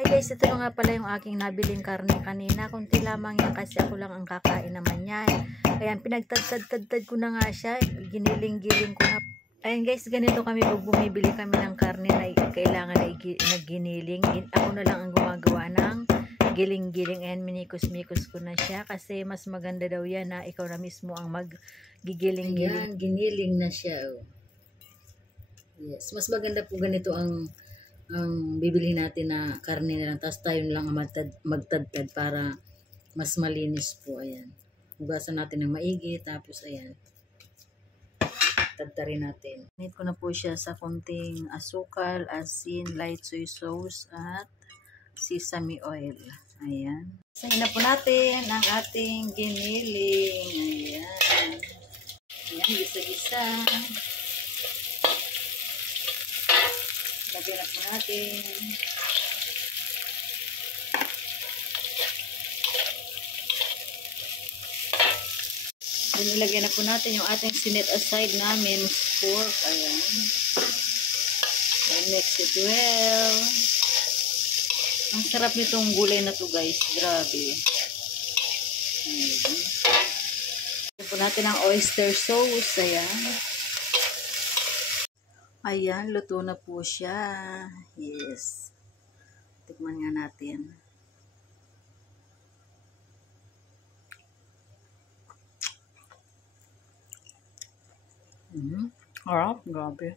Hi guys, ito nga pala yung aking nabiling karne kanina. Kunti lamang yan kasi ako lang ang kakain naman yan. Ayan, pinagtad-tad ko na nga siya. Giniling-giling ko na. Ayan guys, ganito kami pag bumibili kami ng karne na kailangan na giniling. Ako na lang ang gumagawa ng giling-giling. Ayan, minikos-mikos ko na siya kasi mas maganda daw yan na ikaw na mismo ang mag-giling-giling. Ayan, giniling na siya. Oh. Yes, mas maganda po ganito ang bibili natin na karne na lang, tapos tayo lang magtadtad para mas malinis po. Ayan, hugasan natin ng maigi, tapos ayan, tadtarin natin. Init ko na po siya sa konting asukal, asin, light soy sauce at sesame oil. Ayan, sahin na po natin ang ating giniling. Ayan, ayan, gisa-gisa. Lagyan na po natin. Then ilagyan na po natin yung ating sinet aside namin pork. Ayan. And mix it well. Ang sarap nitong gulay na to guys. Grabe. Ayan. Ilagyan po natin ang oyster sauce. Ayan. Ayan, luto na po siya. Yes. Tikman nga natin. Harap, grabe.